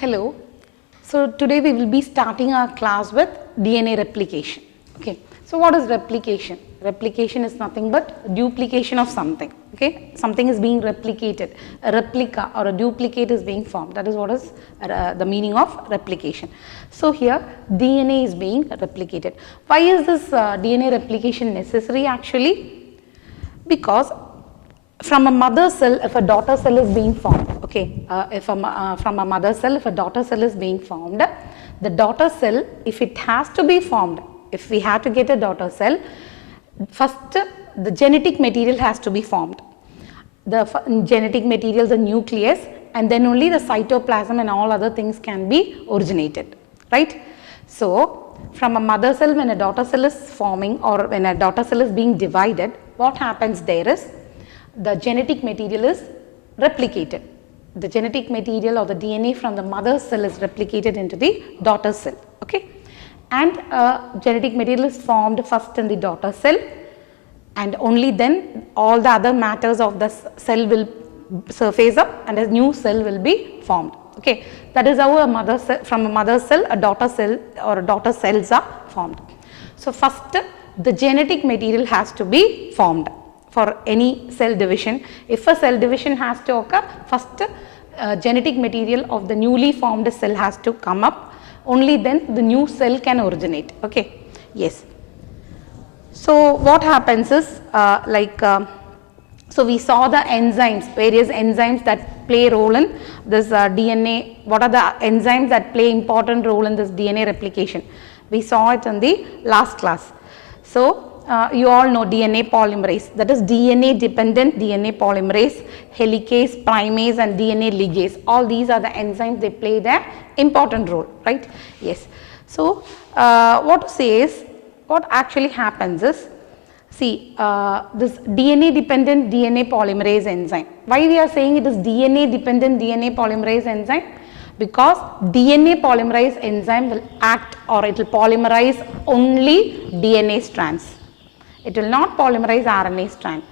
Hello. So today we will be starting our class with DNA replication. Okay. So what is replication? Replication is nothing but duplication of something. Okay. Something is being replicated. A replica or a duplicate is being formed. That is what is the meaning of replication. So here DNA is being replicated. Why is this DNA replication necessary actually? Because from a mother cell, if a daughter cell is being formed, okay, from a mother cell, if a daughter cell is being formed, the daughter cell, if it has to be formed, if we have to get a daughter cell, first the genetic material has to be formed. The genetic material, the nucleus, and then only the cytoplasm and all other things can be originated, right? So, from a mother cell, when a daughter cell is forming or when a daughter cell is being divided, what happens there is, the genetic material is replicated. The genetic material or the DNA from the mother cell is replicated into the daughter cell, okay? And genetic material is formed first in the daughter cell, and only then all the other matters of the cell will surface up and a new cell will be formed, okay? That is how a mother cell, from a mother cell, a daughter cell or daughter cells are formed. So first the genetic material has to be formed for any cell division. If a cell division has to occur, first genetic material of the newly formed cell has to come up, only then the new cell can originate, okay? Yes. So what happens is so we saw the enzymes, various enzymes that play role in this DNA. What are the enzymes that play important role in this DNA replication? We saw it in the last class. So you all know DNA polymerase, that is DNA dependent DNA polymerase, helicase, primase and DNA ligase. All these are the enzymes, they play their important role, right? Yes. So what to say is, what actually happens is, see this DNA dependent DNA polymerase enzyme. Why we are saying it is DNA dependent DNA polymerase enzyme? Because DNA polymerase enzyme will act or it will polymerize only DNA strands. It will not polymerize RNA strand.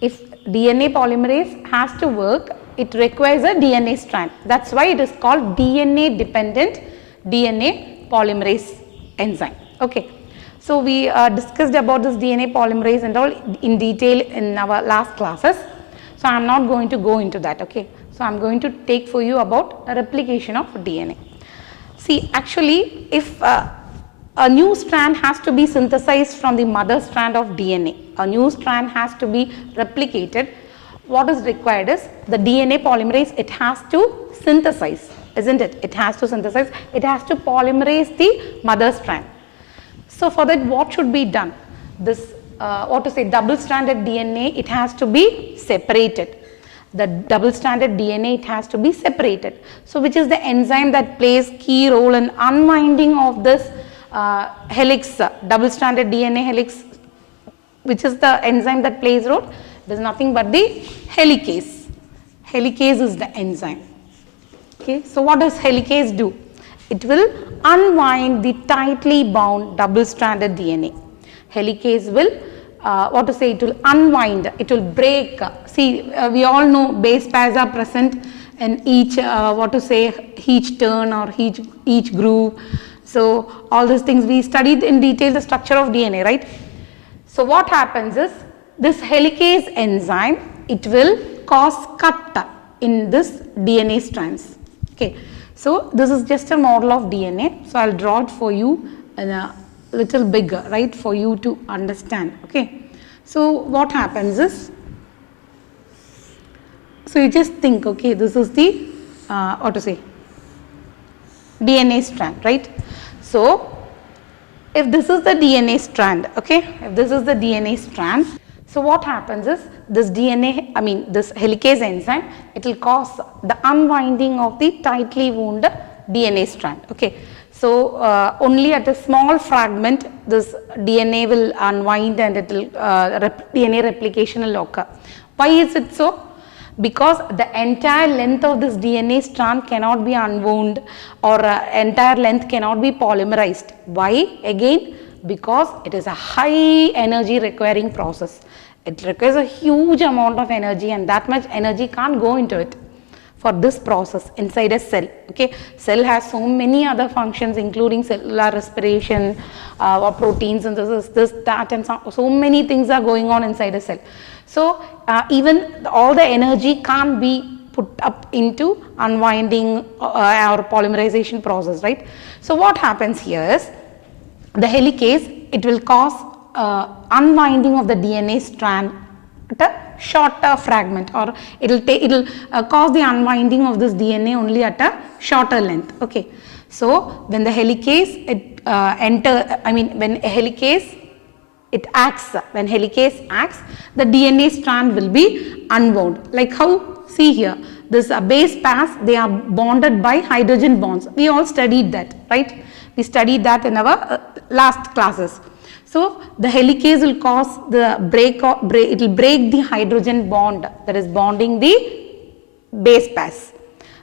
If DNA polymerase has to work, it requires a DNA strand. That's why it is called DNA dependent DNA polymerase enzyme. Okay. So we discussed about this DNA polymerase and all in detail in our last classes. So I am not going to go into that. Okay. So I am going to take for you about a replication of DNA. See, actually, if a new strand has to be synthesized from the mother strand of DNA. A new strand has to be replicated. What is required is the DNA polymerase, it has to synthesize, isn't it? It has to synthesize, it has to polymerase the mother strand. So for that, what should be done? This, double-stranded DNA, it has to be separated. The double-stranded DNA, it has to be separated. So which is the enzyme that plays key role in unwinding of this helix, double-stranded DNA helix, which is the enzyme that plays role? It is nothing but the helicase. Helicase is the enzyme. Okay, so what does helicase do? It will unwind the tightly bound double-stranded DNA. Helicase will, it will unwind, it will break. See, we all know base pairs are present in each, each turn or each groove. So all these things we studied in detail the structure of DNA, right? So what happens is, this helicase enzyme, it will cause cut in this DNA strands. Okay. So this is just a model of DNA. So I'll draw it for you in a little bigger, right, for you to understand. Okay. So what happens is, so you just think, okay, this is the DNA strand, right? So if this is the DNA strand, okay, if this is the DNA strand, so what happens is, this this helicase enzyme, it will cause the unwinding of the tightly wound DNA strand, okay. So only at a small fragment this DNA will unwind and it will DNA replication will occur. Why is it so? Because the entire length of this DNA strand cannot be unwound or entire length cannot be polymerized. Why? Again, because it is a high energy requiring process. It requires a huge amount of energy and that much energy can't go into it. for this process inside a cell. Okay, cell has so many other functions including cellular respiration, or protein synthesis, this, that, and so many things are going on inside a cell. So even all the energy can't be put up into unwinding or polymerization process, right? So what happens here is the helicase, it will cause unwinding of the DNA strand at a shorter fragment, or it'll cause the unwinding of this DNA only at a shorter length. Okay, so when the helicase when a helicase it acts, when helicase acts, the DNA strand will be unwound. Like how, see here, this base pairs, they are bonded by hydrogen bonds. We all studied that, right? We studied that in our last classes. So the helicase will cause the it will break the hydrogen bond that is bonding the base pairs.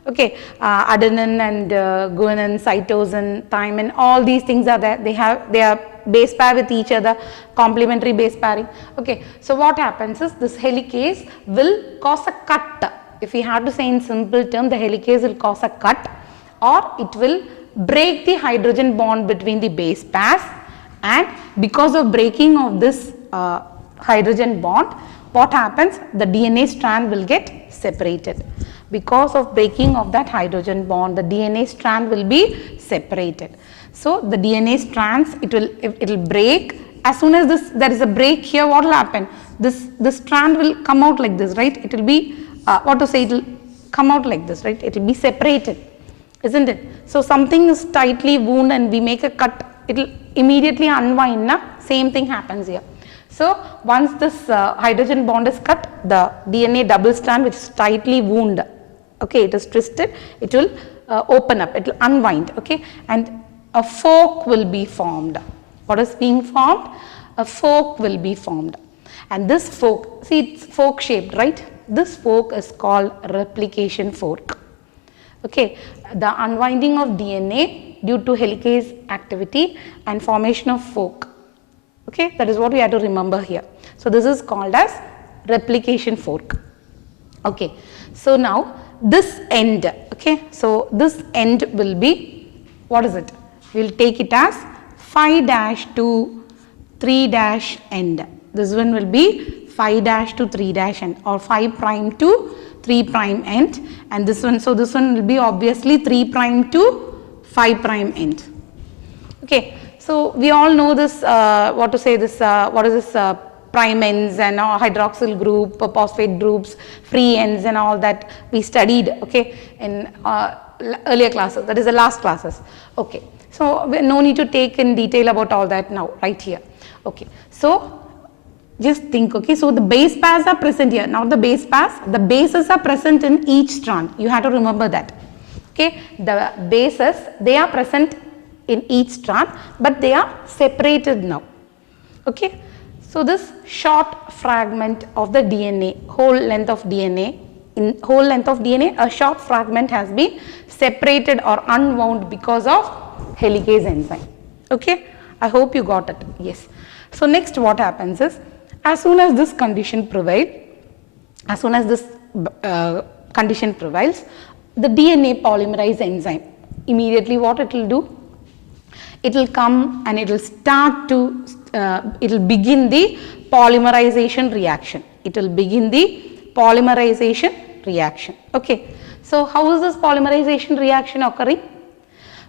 Okay, adenine and guanine, cytosine, thymine, all these things are there. They are base pair with each other, complementary base pairing. Okay, so what happens is this helicase will cause a cut. If we have to say in simple term, the helicase will cause a cut, or it will break the hydrogen bond between the base pairs, and because of breaking of this hydrogen bond, what happens? The DNA strand will get separated. Because of breaking of that hydrogen bond, the DNA strand will be separated. So the DNA strands, it will break. As soon as there is a break here, what will happen? This strand will come out like this, right? It will be it will come out like this, right? It will be separated, isn't it? So something is tightly wound and we make a cut, it will immediately unwind. Same thing happens here. So once this hydrogen bond is cut, the DNA double strand which is tightly wound, okay, it is twisted, it will open up, it will unwind, okay, and a fork will be formed. What is being formed? A fork will be formed, and this fork, see, it's fork shaped, right? This fork is called replication fork. Okay, the unwinding of DNA due to helicase activity and formation of fork. Okay, that is what we have to remember here. So this is called as replication fork. Okay, so now this end, okay, so this end will be, what is it? We will take it as 5' to 3' end. This one will be 5' to 3' end, or 5' to 3' end, and this one, so this one will be obviously 3' to 5' end. Okay, so we all know this, what is this prime ends and hydroxyl group, phosphate groups, free ends and all that we studied, okay, in earlier classes, that is the last classes. Okay, so no need to take in detail about all that now, right here. Okay, so just think, okay, so the base pairs are present here. Now the base pairs, the bases are present in each strand. You have to remember that. Okay, the bases, they are present in each strand, but they are separated now. Okay, so this short fragment of the DNA, whole length of DNA, a short fragment has been separated or unwound because of helicase enzyme. Okay, I hope you got it. Yes. So next what happens is, as soon as this condition prevails, the DNA polymerase enzyme, immediately what it will do? It will come and it will start to, it will begin the polymerization reaction. Okay. So how is this polymerization reaction occurring?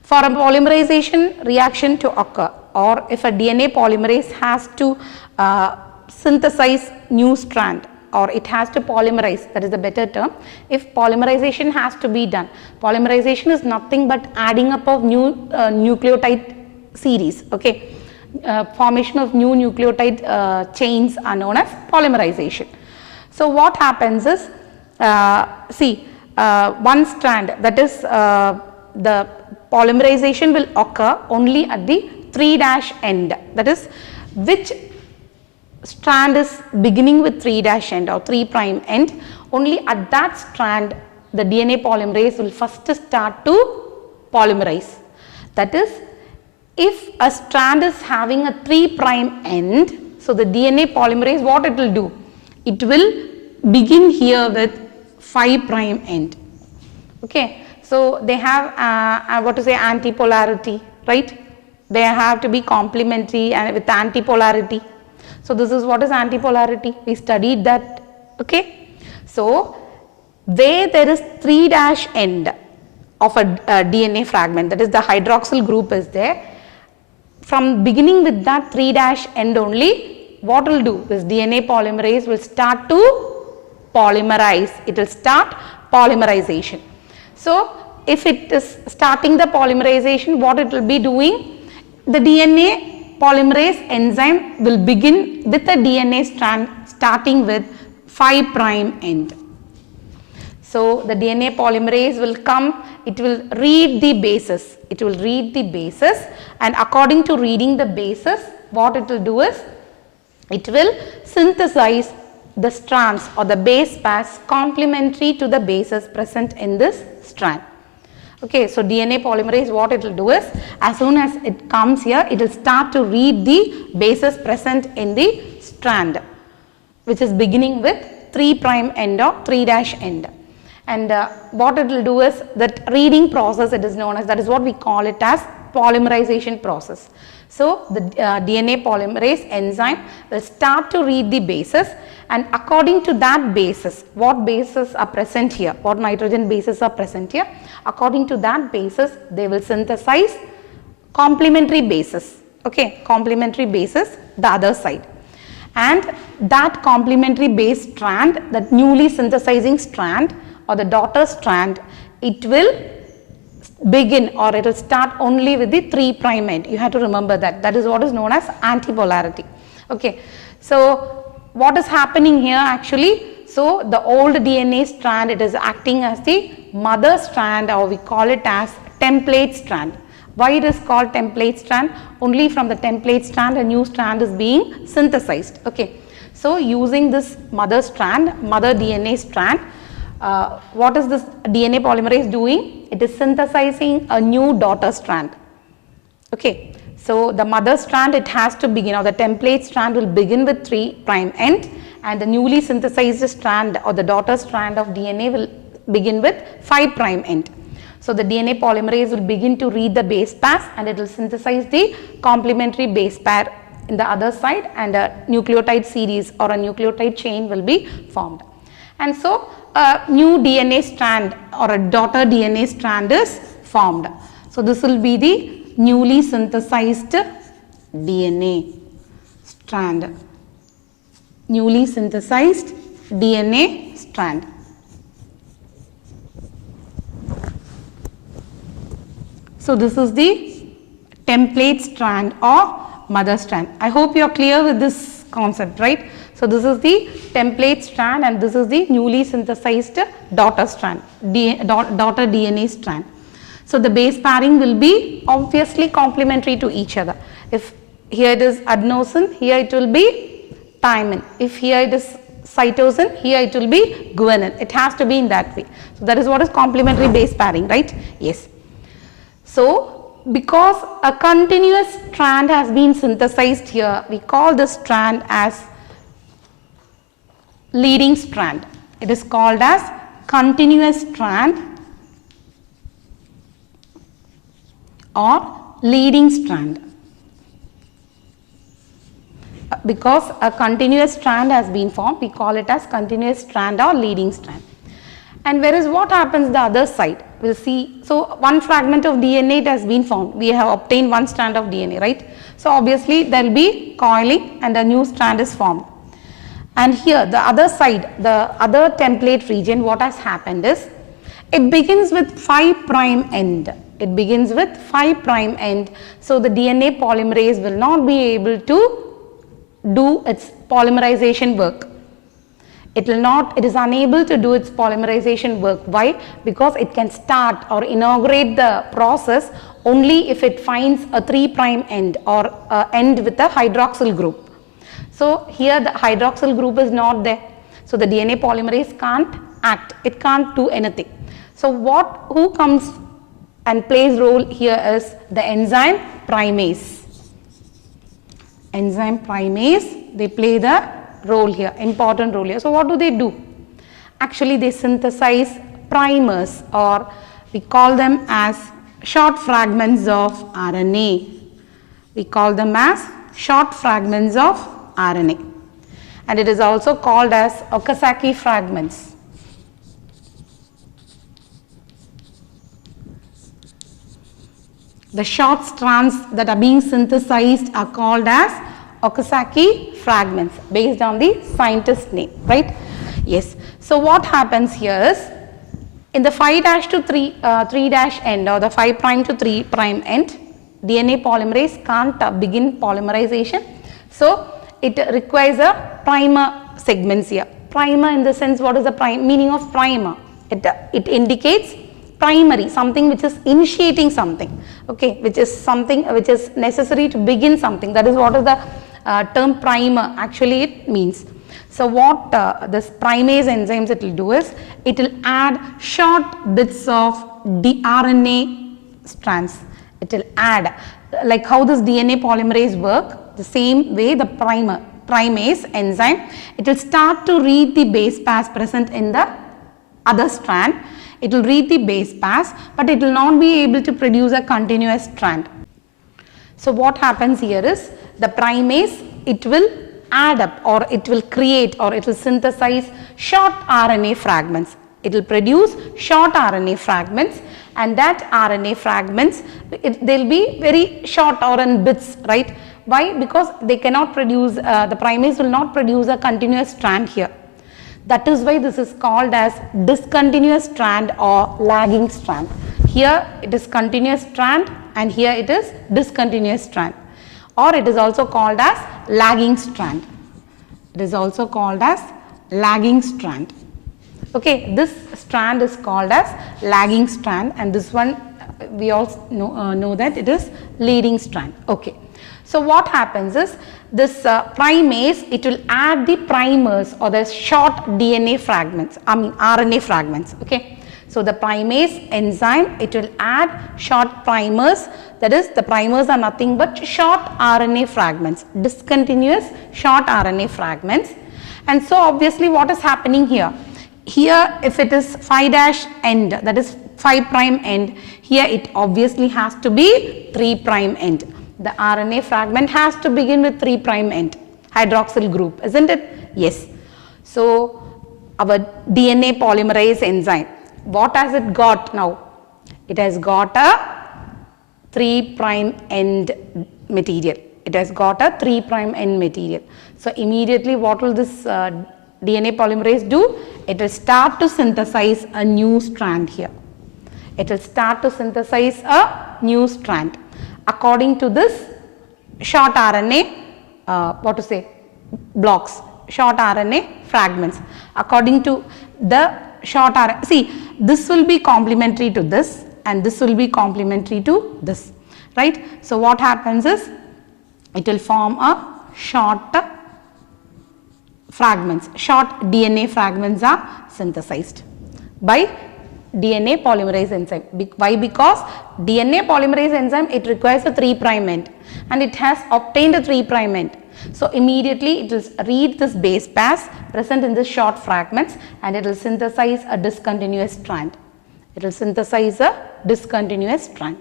For a polymerization reaction to occur, or if a DNA polymerase has to synthesize new strand, or it has to polymerize, that is the better term. If polymerization has to be done, polymerization is nothing but adding up of new nucleotide series, okay. Formation of new nucleotide chains are known as polymerization. So what happens is, one strand, that is the polymerization will occur only at the 3' end, that is which strand is beginning with 3' end or 3' end, only at that strand the DNA polymerase will first start to polymerize. That is, if a strand is having a 3' end, so the DNA polymerase, what it will do? It will begin here with 5' end. Okay, so they have what to say, antipolarity, right? They have to be complementary and with antipolarity. So this is what is antipolarity. We studied that. Okay, so where there is 3' end of a DNA fragment, that is the hydroxyl group is there. From beginning with that 3' end only, what will do? This DNA polymerase will start to polymerize. It will start polymerization. So if it is starting the polymerization, what it will be doing? The DNA polymerase enzyme will begin with a DNA strand starting with 5' end. So the DNA polymerase will come, it will read the bases, and according to reading the bases, what it will do is, it will synthesize the strands or the base pairs complementary to the bases present in this strand. Okay, so DNA polymerase, what it will do is, as soon as it comes here, it will start to read the bases present in the strand, which is beginning with 3' end or 3' end. And what it will do is, that reading process, it is known as, that is what we call it as polymerization process. So the DNA polymerase enzyme will start to read the bases, and according to that basis, what bases are present here, what nitrogen bases are present here, according to that basis, they will synthesize complementary bases. Okay, complementary bases the other side, and that complementary base strand, that newly synthesizing strand or the daughter strand, it will begin, or it will start only with the 3' end. You have to remember that. That is what is known as antipolarity. Okay, so what is happening here actually? So the old DNA strand, it is acting as the mother strand, or we call it as template strand. Why it is called template strand? Only from the template strand a new strand is being synthesized. Okay, so using this mother strand, mother DNA strand, what is this DNA polymerase doing? It is synthesizing a new daughter strand. Okay, so the mother strand, it has to begin, or the template strand will begin with 3' end, and the newly synthesized strand or the daughter strand of DNA will begin with 5' end. So the DNA polymerase will begin to read the base pairs, and it will synthesize the complementary base pair in the other side, and a nucleotide series or a nucleotide chain will be formed. And so a new DNA strand or a daughter DNA strand is formed. So this will be the newly synthesized DNA strand. Newly synthesized DNA strand. So this is the template strand or mother strand. I hope you are clear with this concept, right? So this is the template strand, and this is the newly synthesized daughter strand, daughter DNA strand. So the base pairing will be obviously complementary to each other. If here it is adenosine, here it will be thymine. If here it is cytosine, here it will be guanine. It has to be in that way. So that is what is complementary base pairing, right? Yes. So because a continuous strand has been synthesized here, we call this strand as leading strand. It is called as continuous strand or leading strand. Because a continuous strand has been formed, we call it as continuous strand or leading strand. And whereas what happens the other side, we'll see. So one fragment of DNA has been formed. We have obtained one strand of DNA, right? So obviously there will be coiling and a new strand is formed. And here the other side, the other template region, what has happened is, it begins with 5' end. It begins with 5' end. So the DNA polymerase will not be able to do its polymerization work. It is unable to do its polymerization work. Why? Because it can start or inaugurate the process only if it finds a 3' end or end with a hydroxyl group. So here the hydroxyl group is not there. So the DNA polymerase can't act. It can't do anything. So who comes and plays role here is the enzyme primase. Enzyme primase, they play the role here, important role here. So what do? Actually they synthesize primers, or we call them as short fragments of RNA. We call them as short fragments of RNA, and it is also called as Okazaki fragments. The short strands that are being synthesized are called as Okazaki fragments based on the scientist name, right? Yes. So what happens here is, in the 5' to 3' end, or the 5' to 3' end, DNA polymerase can't begin polymerization. So it requires a primer segments here. Primer in the sense, what is the meaning of primer? It indicates primary, something which is initiating something, okay, which is something which is necessary to begin something. That is what is the term primer actually it means. So what this primase enzymes it will do is, it will add short bits of RNA strands. It will add, like how this DNA polymerase work, the same way the primase enzyme, it will start to read the base pairs present in the other strand. It will read the base pairs, but it will not be able to produce a continuous strand. So what happens here is, the primase, it will add up, or it will create, or it will synthesize short RNA fragments. It will produce short RNA fragments, and that RNA fragments, they will be very short or in bits, right? Why? Because they cannot produce, the primase will not produce a continuous strand here. That is why this is called as discontinuous strand or lagging strand. Here it is continuous strand, and here it is discontinuous strand, or it is also called as lagging strand. It is also called as lagging strand. Okay, this strand is called as lagging strand, and this one we also know that it is leading strand. Okay. So what happens is, this primase, it will add the primers or the short DNA fragments, RNA fragments, okay. So the primase enzyme, it will add short primers, that is, the primers are nothing but short RNA fragments, discontinuous short RNA fragments. And so obviously what is happening here? Here if it is 5' end, that is 5' end, here it obviously has to be 3' end. The RNA fragment has to begin with 3' end, hydroxyl group, isn't it? Yes. So our DNA polymerase enzyme, what has it got now? It has got a 3' end material. It has got a 3' end material. So immediately what will this DNA polymerase do? It will start to synthesize a new strand here. It will start to synthesize a new strand. According to this short RNA, blocks, short RNA fragments. According to the short RNA, see, this will be complementary to this, and this will be complementary to this, right? So what happens is, it will form a short fragments, short DNA fragments are synthesized by DNA polymerase enzyme. Why? Because DNA polymerase enzyme, it requires a 3' end, and it has obtained a 3' end. So immediately it will read this base pairs present in this short fragments, and it will synthesize a discontinuous strand. It will synthesize a discontinuous strand.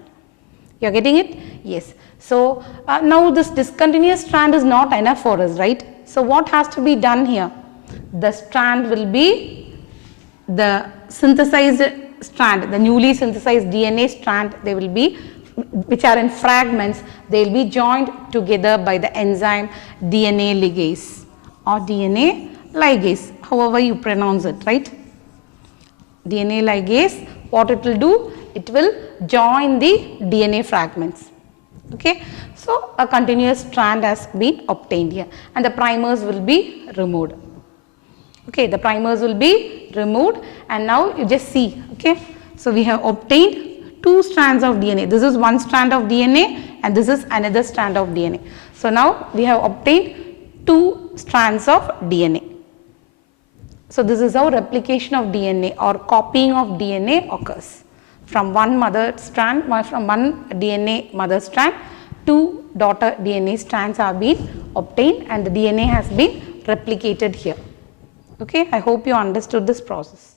You are getting it? Yes. So now this discontinuous strand is not enough for us, right? So what has to be done here? The strand will be the synthesized strand, the newly synthesized DNA strand, they will be, which are in fragments, they will be joined together by the enzyme DNA ligase or DNA ligase, however you pronounce it, right? DNA ligase, what it will do? It will join the DNA fragments. Okay, so a continuous strand has been obtained here, and the primers will be removed. Okay, the primers will be removed, and now you just see, okay. So we have obtained 2 strands of DNA. This is one strand of DNA, and this is another strand of DNA. So now we have obtained 2 strands of DNA. So this is how replication of DNA or copying of DNA occurs. From one mother strand, from one DNA mother strand, 2 daughter DNA strands have been obtained, and the DNA has been replicated here. Okay, I hope you understood this process.